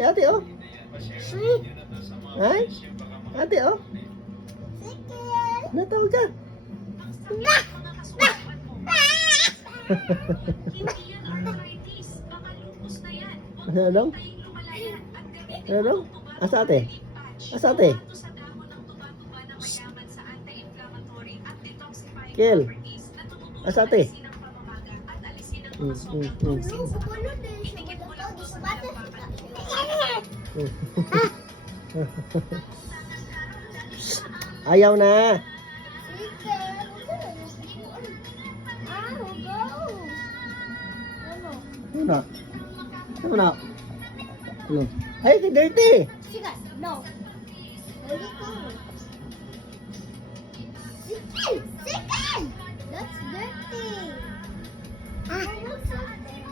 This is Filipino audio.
Ay, ate, oh. Ay, ate, oh. Natawag ka. Ano? Ano? Asa ate? Asa ate? Kel. Asa ate? Ayaw na. Ano na? Ano na? Ano? Ay, dirty! No. There you go. Chicken! Chicken! That's dirty. Ah, look something.